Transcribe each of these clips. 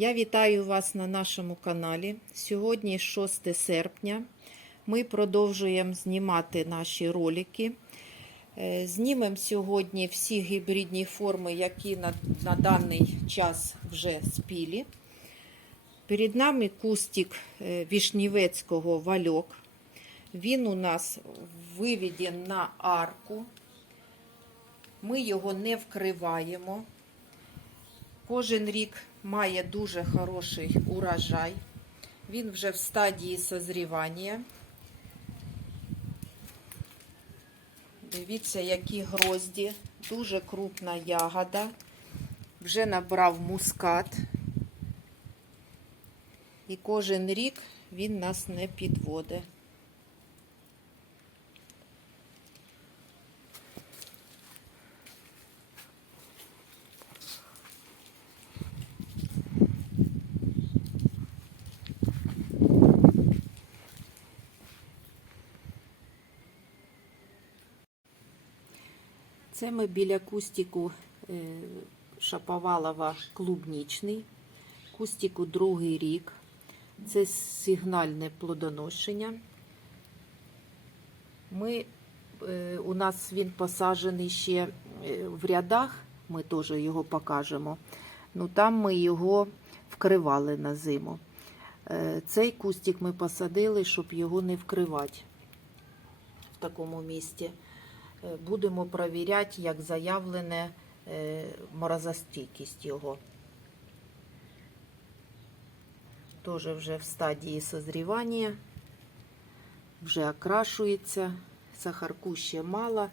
Я вітаю вас на нашому каналі. Сьогодні 6 серпня. Ми продовжуємо знімати наші ролики. Е, Знімемо сьогодні всі гібридні форми, які на, на даний час вже спілі. Перед нами кустик е, вішнівецького вальок. Він у нас виведен на арку. Ми його не вкриваємо. Кожен рік має дуже хороший урожай. Він вже в стадії созрівання. Дивіться, які грозді, дуже крупна ягода. Вже набрав мускат. І кожен рік він нас не підводить. Це ми біля кустику е, Шаповалова клубнічний. Кустику другий рік. Це сигнальне плодоношення. Ми, е, у нас він посаджений ще е, в рядах, ми теж його покажемо. Ну, там ми його вкривали на зиму. Цей кустик ми посадили, щоб його не вкривати в такому місці. Е, Будемо перевіряти, як заявлене е, морозостійкість його. Теж вже в стадії созрівання, вже окрашується, сахарку ще мало.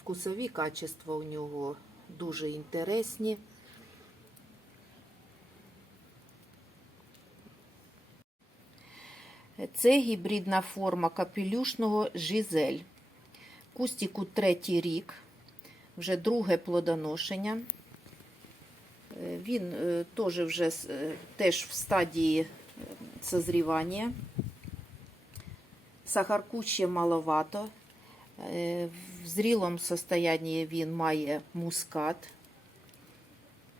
Вкусові качества у нього дуже інтересні. Це гібридна форма капелюшного жизель. Кустику третій рік, вже друге плодоношення. Е, Він е, теж вже е, теж в стадії созрівання. Сахарку ще маловато. В зрілому состоянні він має мускат.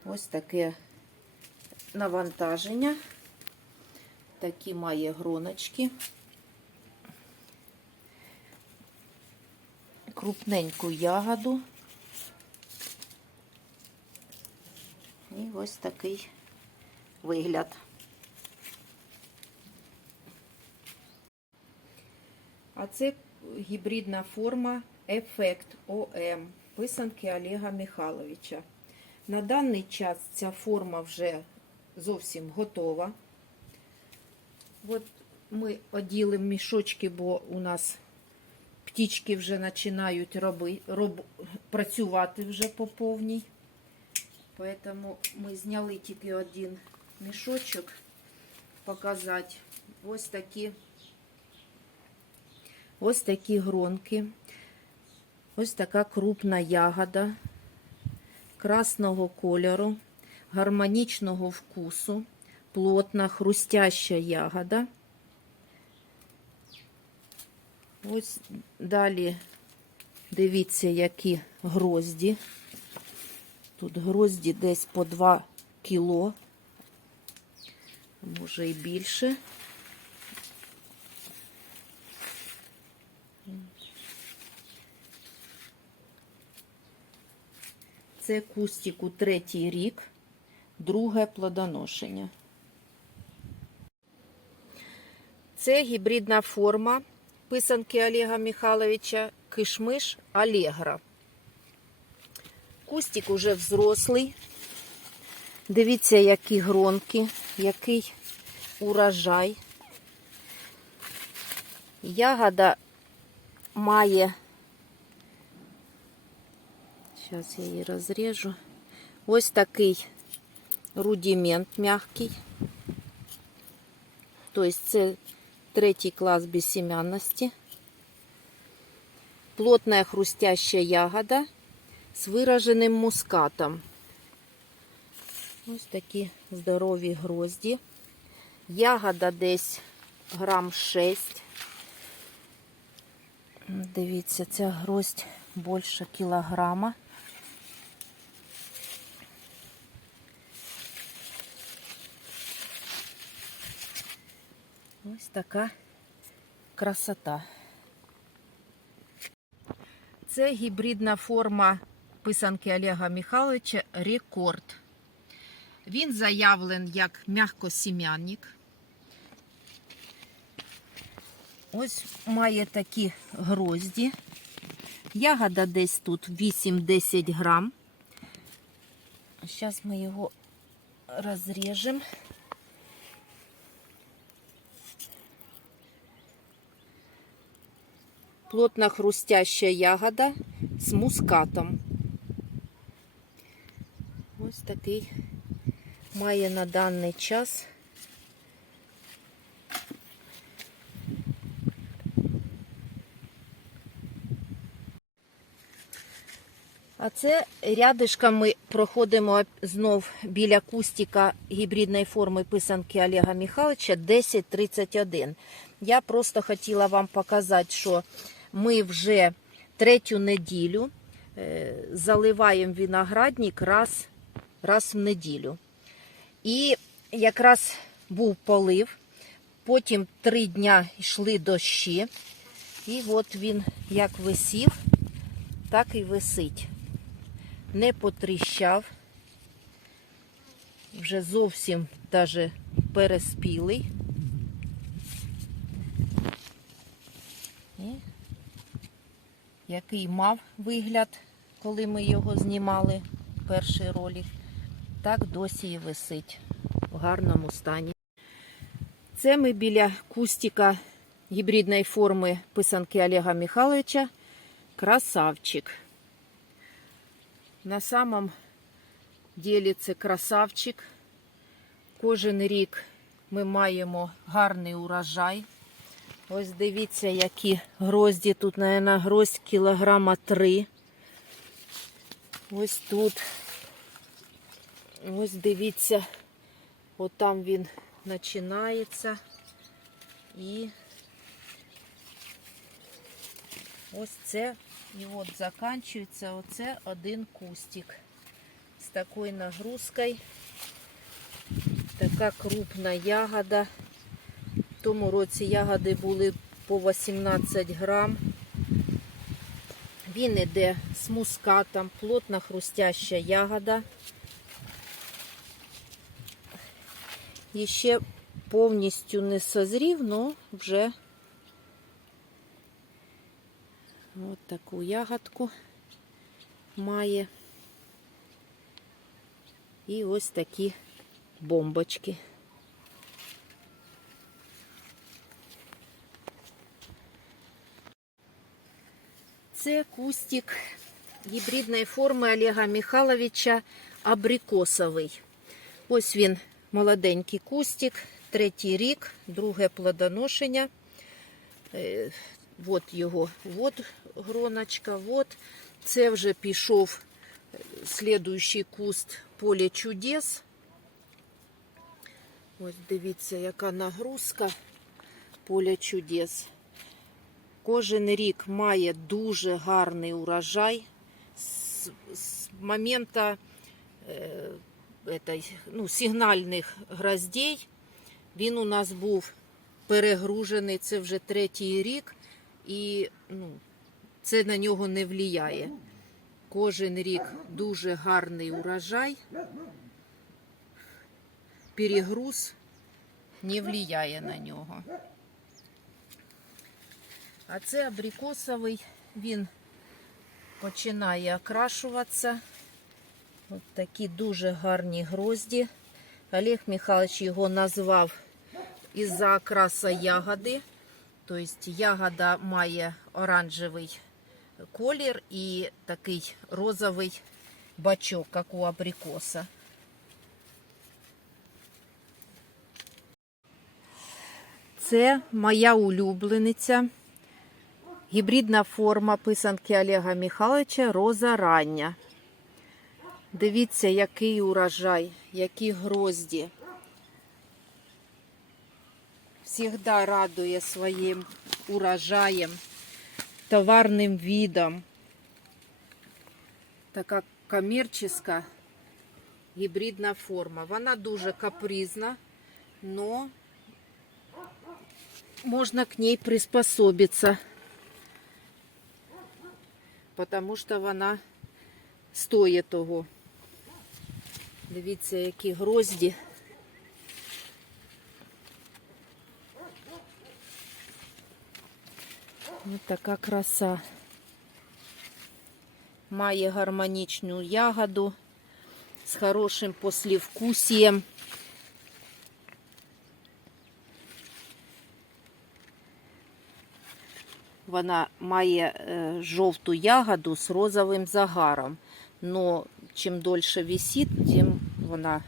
Ось таке навантаження. Такі має гроночки. Крупненьку ягоду. І ось такий вигляд. А це гібридна форма Ефект ОМ писанки Олега Михайловича. На даний час ця форма вже зовсім готова. От ми оділимо мішочки, бо у нас птічки вже починають роби, роб, працювати вже по повній. Поэтому ми зняли тільки один мішочок показати. Ось такі, ось такі гронки. Ось така крупна ягода красного кольору, гармонічного вкусу, плотна, хрустяща ягода. Ось далі дивіться, які грозді. Тут грозді десь по 2 кіло, може і більше. Це кустику третій рік, друге плодоношення. Це гібридна форма писанки Олега Михайловича Кишмиш Алегра. Кустик уже взрослий. Дивіться, які гронки, який урожай. Ягода має, зараз я її розріжу. Ось такий рудимент м'який. Тобто це третій клас безсемянності. Плотная хрустящая ягода з вираженим мускатом. Ось такі здорові грозді. Ягода десь грам 6. Дивіться, ця гроздь більше така красота. Це гібридна форма писанки Олега Михайловича Рекорд. Він заявлен як м'якосім'янник. Ось має такі грозді. Ягода десь тут 8-10 грам. Зараз ми його розріжемо. Плотно хрустящая ягода з мускатом. Ось такий має на даний час. А це рядишками проходимо знов біля кустика гібридної форми писанки Олега Михайловича 1031. Я просто хотіла вам показати, що ми вже третю неділю е, заливаємо виноградник раз, раз в неділю. І якраз був полив, потім три дня йшли дощі. І от він як висів, так і висить. Не потріщав, вже зовсім даже переспілий. І який мав вигляд, коли ми його знімали, перший ролик, так досі і висить в гарному стані. Це ми біля кустика гібридної форми писанки Олега Михайловича. Красавчик. На самом ділі це красавчик. Кожен рік ми маємо гарний урожай. Ось дивіться, які грозді. Тут, мабуть, гроздь кілограма три. Ось тут. Ось дивіться, от там він починається. І ось це, і от закінчується оце один кустик. З такою нагрузкою. Така крупна ягода. Тому році ягоди були по 18 грам. Він іде з мускатом, плотно хрустяща ягода. І ще повністю не созрів, але вже от таку ягодку має. І ось такі бомбочки. Це кустик гібридної форми Олега Михайловича абрикосовий. Ось він молоденький кустик, третій рік, друге плодоношення. Е, От його, от гроночка, от. Це вже пішов е, слідуючий куст поле чудес. Ось дивіться, яка нагрузка поле чудес. Кожен рік має дуже гарний урожай. З, з моменту е, этой, ну, сигнальних гроздей він у нас був перегружений, це вже третій рік, і ну, це на нього не впливає. Кожен рік дуже гарний урожай. Перегруз не впливає на нього. А це абрикосовий, він починає окрашуватися. Ось такі дуже гарні грозді. Олег Михайлович його назвав із-за окраса ягоди. Тобто ягода має оранжевий колір і такий розовий бачок, як у абрикоса. Це моя улюблениця. Гібридна форма писанки Олега Михайловича Роза рання. Дивіться, який урожай, які грозді. Всегда радує своїм урожаєм, товарним видом. Така комерческа гібридна форма. Вона дуже капризна, но можно к ней приспособиться. Потому що вона стоїть того. Дивіться, які грозді. Ось така краса. Має гармонічну ягоду з хорошим послівкусієм. Вона має е, жовту ягоду з розовим загаром. Но чим дольше висить, тим вона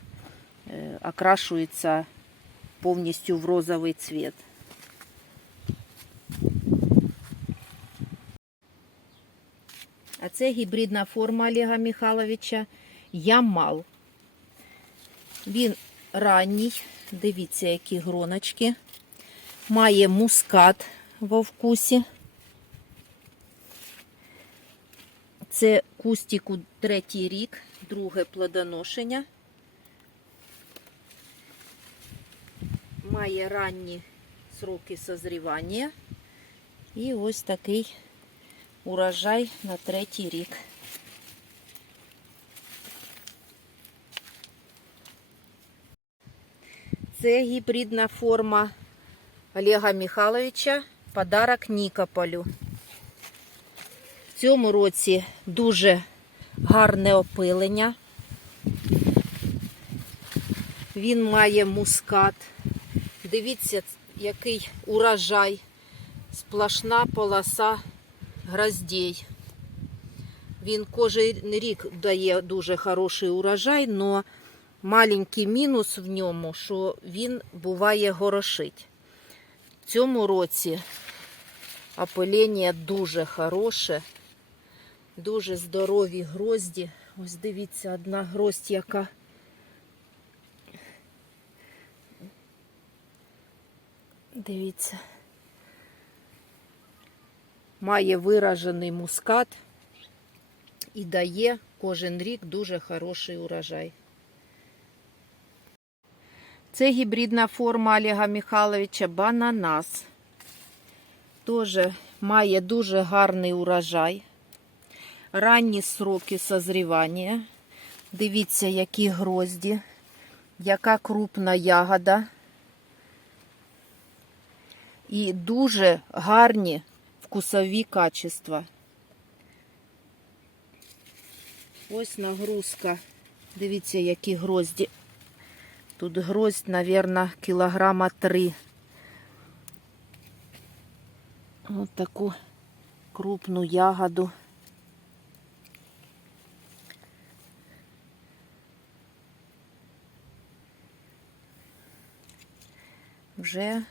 е, окрашується повністю в розовий цвіт. А це гібридна форма Олега Михайловича Ямал. Він ранній, дивіться, які гроночки. Має мускат во вкусі. Це кустику третій рік, друге плодоношення. Має ранні сроки созрівання. І ось такий урожай на третій рік. Це гібридна форма Олега Михайловича, подарок Нікополю. Цьому році дуже гарне опилення. Він має мускат. Дивіться, який урожай, сплошна полоса гроздей. Він кожен рік дає дуже хороший урожай, але маленький мінус в ньому, що він буває горошить. В цьому році опилення дуже хороше, дуже здорові грозді. Ось дивіться, одна гроздь, яка. Дивіться. Має виражений мускат і дає кожен рік дуже хороший урожай. Це гібридна форма Олега Михайловича бананас. Теж має дуже гарний урожай. Ранні сроки созрівання. Дивіться, які грозді, яка крупна ягода. І дуже гарні вкусові качества. Ось нагрузка. Дивіться, які грозді. Тут гроздь, мабуть, кілограма три. Ось таку крупну ягоду. Вже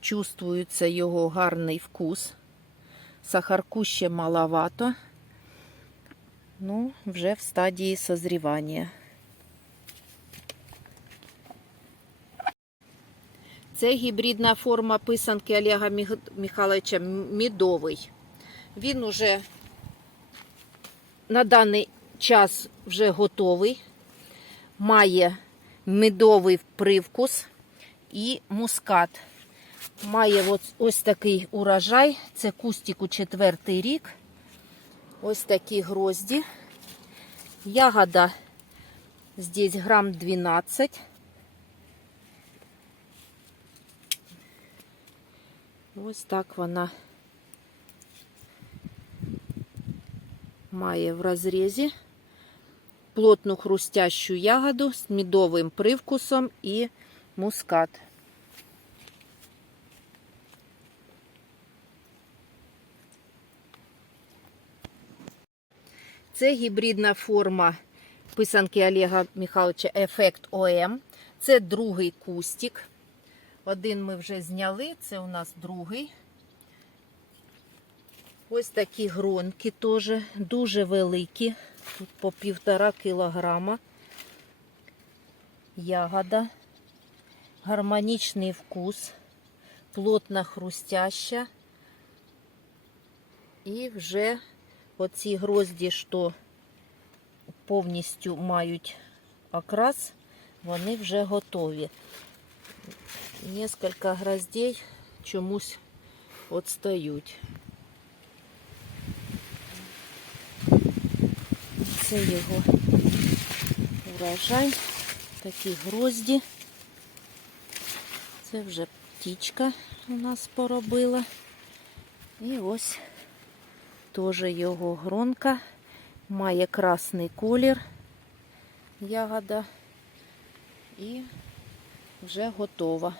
чувствується його гарний вкус. Сахарку ще маловато. Ну, вже в стадії созрівання. Це гібридна форма писанки Олега Михайловича Мідовий. Він уже на даний час вже готовий. Має медовий привкус і мускат. Має ось, ось такий урожай. Це кустику четвертий рік. Ось такі грозді. Ягода здесь грам 12. Ось так вона має в розрізі плотну хрустящу ягоду з медовим привкусом і мускат. Це гібридна форма писанки Олега Михайловича Ефект ОМ. Це другий кустик. Один ми вже зняли, це у нас другий. Ось такі гронки теж дуже великі. Тут по півтора кілограма. Ягода, гармонічний вкус, плотна хрустяща. І вже оці грозді, що повністю мають окрас, вони вже готові. Несколько гроздей чомусь отстають. Це його урожай, такі грозді. Це вже птічка у нас поробила. І ось теж його гронка. Має красний колір ягода і вже готова.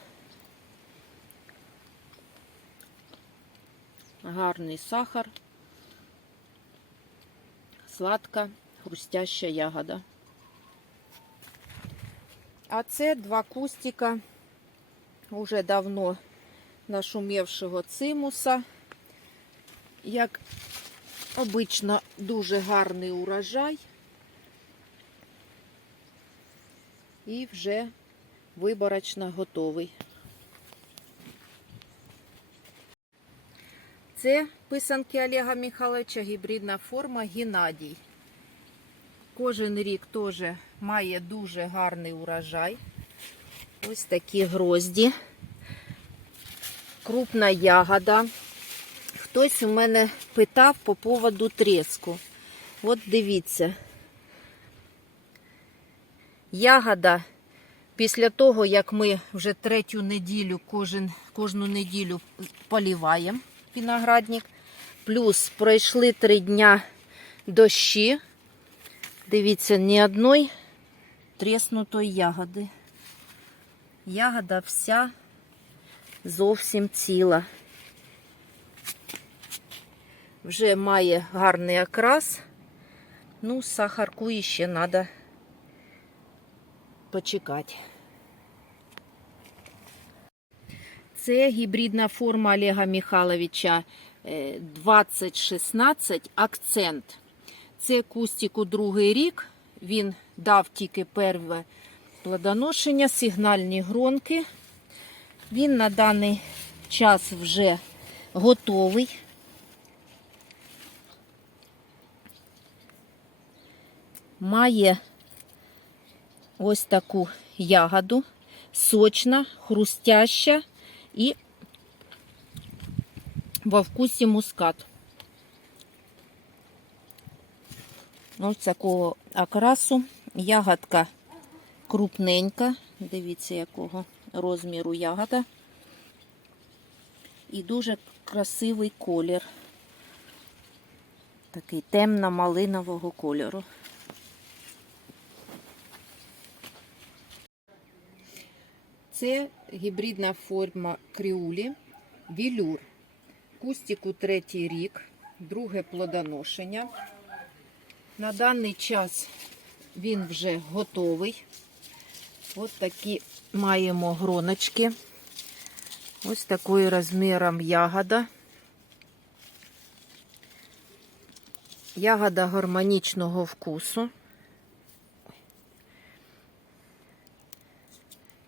Гарний сахар, сладка, хрустяща ягода. А це два кустика уже давно нашумівшого цимуса. Як обично, дуже гарний урожай. І вже виборочно готовий. Це писанки Олега Михайловича, гібридна форма Геннадій. Кожен рік теж має дуже гарний урожай. Ось такі грозді. Крупна ягода. Хтось у мене питав по поводу треску. От дивіться. Ягода після того, як ми вже третю неділю, кожен, кожну неділю поліваємо виноградник, плюс пройшли три дня дощі. Дивіться, ні одної треснутої ягоди. Ягода вся зовсім ціла. Вже має гарний окрас. Ну, сахарку ще треба почекати. Це гібридна форма Олега Михайловича е, 2016 акцент. Це кустику другий рік. Він дав тільки перве плодоношення, сигнальні гронки. Він на даний час вже готовий. Має ось таку ягоду, сочна, хрустяща і во вкусі мускат. Ось такого окрасу. Ягодка крупненька. Дивіться, якого розміру ягода. І дуже красивий колір. Такий темно-малинового кольору. Це гібридна форма кріулі, вілюр. Кустику третій рік, друге плодоношення. На даний час він вже готовий. Ось такі маємо гроночки. Ось такою розміром ягода. Ягода гармонічного вкусу.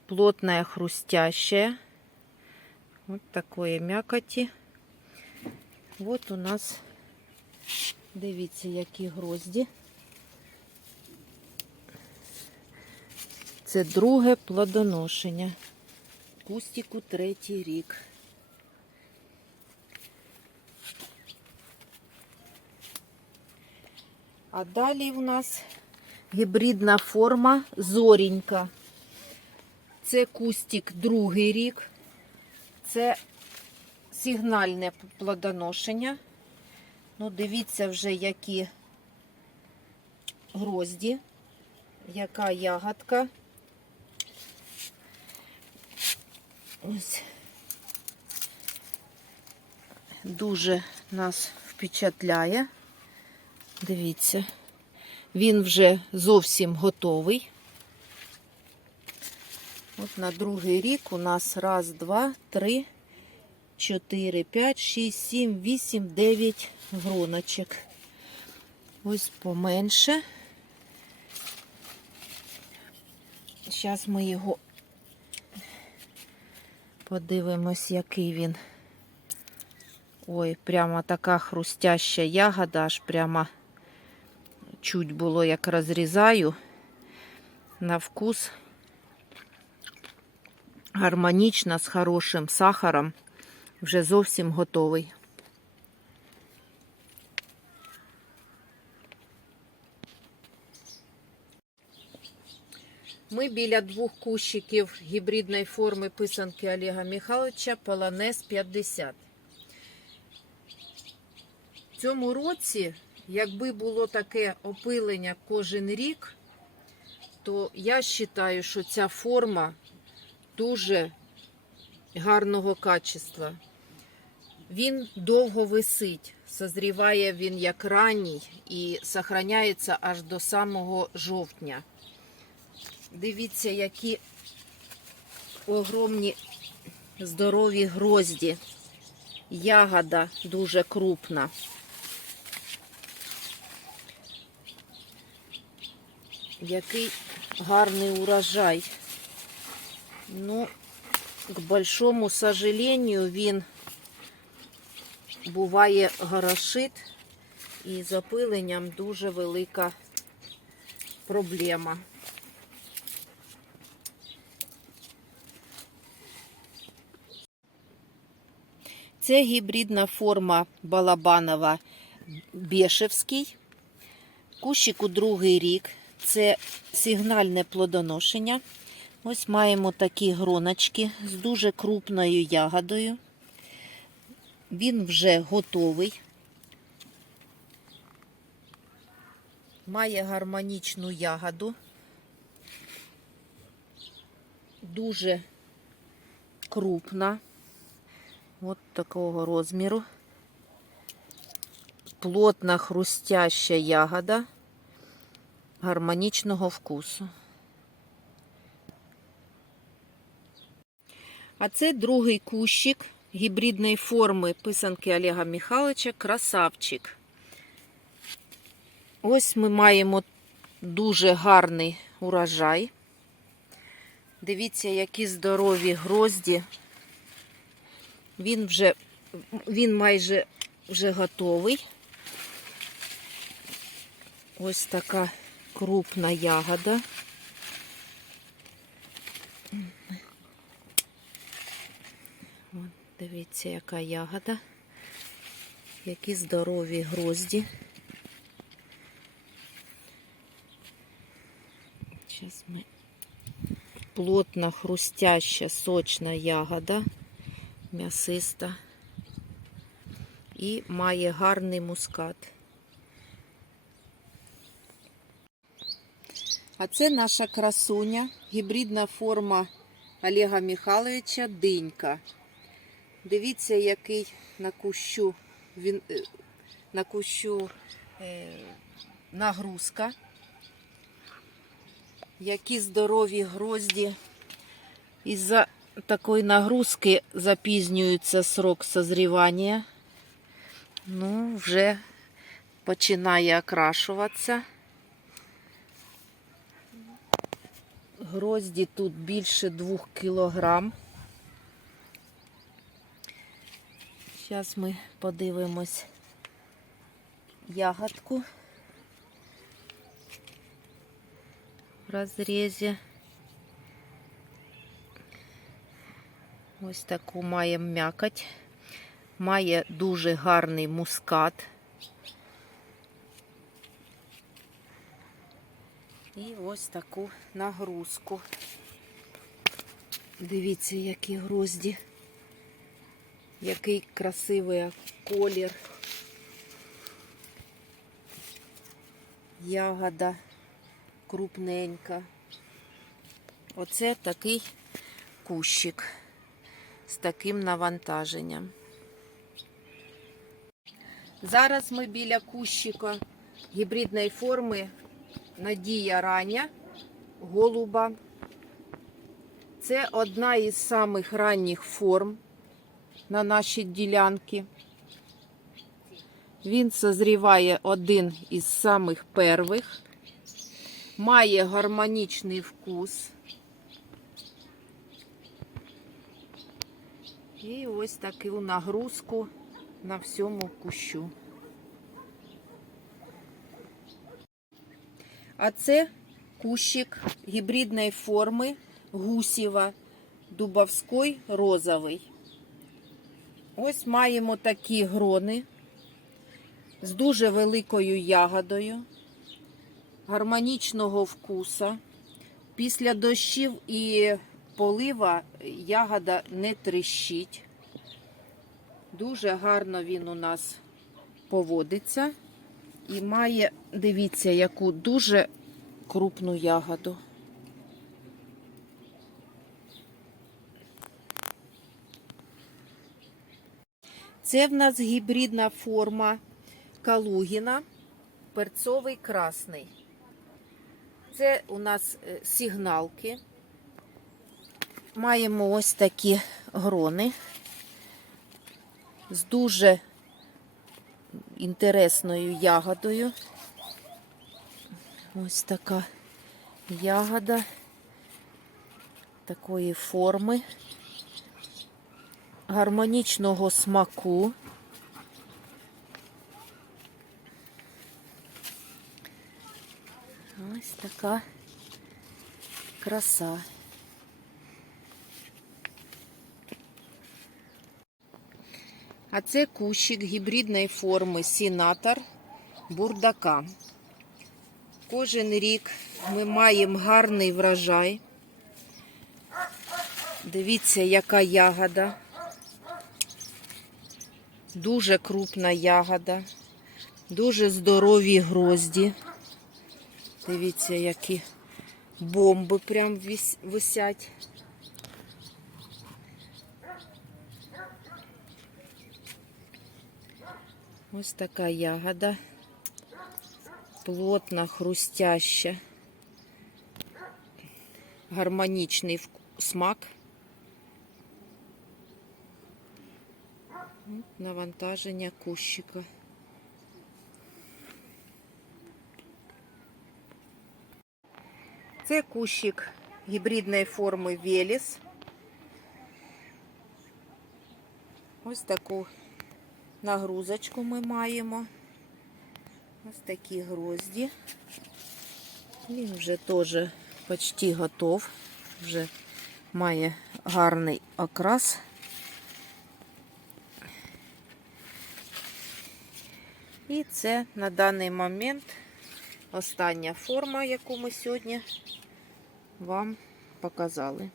Плотная, хрустящая. Вот такое мякоті. Вот у нас, дивіться, які грозді. Це друге плодоношення. Кустику третій рік. А далі у нас гібридна форма зорінька. Це кустик другий рік. Це сигнальне плодоношення. Ну, дивіться вже, які грозді, яка ягодка. Ось дуже нас впечатляє. Дивіться, він вже зовсім готовий. От на другий рік у нас раз, два, три, чотири, п'ять, шість, сім, вісім, дев'ять гроночок. Ось поменше. Зараз ми його подивимось, який він. Ой, прямо така хрустяща ягода, аж прямо чуть було, як розрізаю на вкус гармонічна з хорошим сахаром. вже зовсім готовий. Ми біля двох кущиків гібридної форми писанки Олега Михайловича Полонез 50. В цьому році, якби було таке опилення кожен рік, то я вважаю, що ця форма дуже гарного качества. Він довго висить, созріває він як ранній і сохраняється аж до самого жовтня. Дивіться, які огромні здорові грозді. Ягода дуже крупна. Який гарний урожай. Ну, к большому сожалению, він буває горошит і з опиленням дуже велика проблема. Це гібридна форма Балабанова Бешевський. Кущику другий рік. Це сигнальне плодоношення. Ось маємо такі гроночки з дуже крупною ягодою. Він вже готовий. Має гармонічну ягоду. Дуже крупна. От такого розміру. Плотна хрустяща ягода гармонічного вкусу. А це другий кущик гібридної форми писанки Олега Михайловича Красавчик. Ось ми маємо дуже гарний урожай. Дивіться, які здорові грозді. Він вже він майже вже готовий. Ось така крупна ягода. От, дивіться, яка ягода, які здорові грозді. Плотна, хрустяща, сочна ягода, м'ясиста і має гарний мускат. А це наша красуня, гібридна форма Олега Михайловича Динька. Дивіться, який на кущу, він, е, на кущу е, нагрузка. Які здорові грозді. Із-за такої нагрузки запізнюється срок созрівання. Ну, вже починає окрашуватися. Грозді тут більше 2 кілограм. Зараз ми подивимось ягодку в розрізі. Ось таку має м'якоть. Має дуже гарний мускат. І ось таку нагрузку. Дивіться, які грозді, який красивий колір. Ягода крупненька. Оце такий кущик таким навантаженням. Зараз ми біля кущика гібридної форми Надія рання голуба. Це одна із самих ранніх форм на нашій ділянці. Він созріває один із самих первих, має гармонічний вкус. І ось таку нагрузку на всьому кущу. А це кущик гібридної форми гусєва, дубовський розовий. Ось маємо такі грони з дуже великою ягодою, гармонічного вкуса. Після дощів і полива ягода не тріщить. Дуже гарно він у нас поводиться і має, дивіться, яку дуже крупну ягоду. Це в нас гібридна форма Калугіна, перцовий красний. Це у нас е, сигналки. Маємо ось такі грони з дуже інтересною ягодою. Ось така ягода такої форми, гармонічного смаку. Ось така краса. А це кущик гібридної форми сінатор бурдака. Кожен рік ми маємо гарний врожай. Дивіться, яка ягода. Дуже крупна ягода, дуже здорові грозді. Дивіться, які бомби прям висять. Ось така ягода. Плотна, хрустяща. Гармонічний вк- смак. От Навантаження кущика. Це кущик гібридної форми Веліс. Ось таку Нагрузочку ми маємо. Ось такі грозді. Він вже теж почти готов. Вже має гарний окрас. І це на даний момент остання форма, яку ми сьогодні вам показали.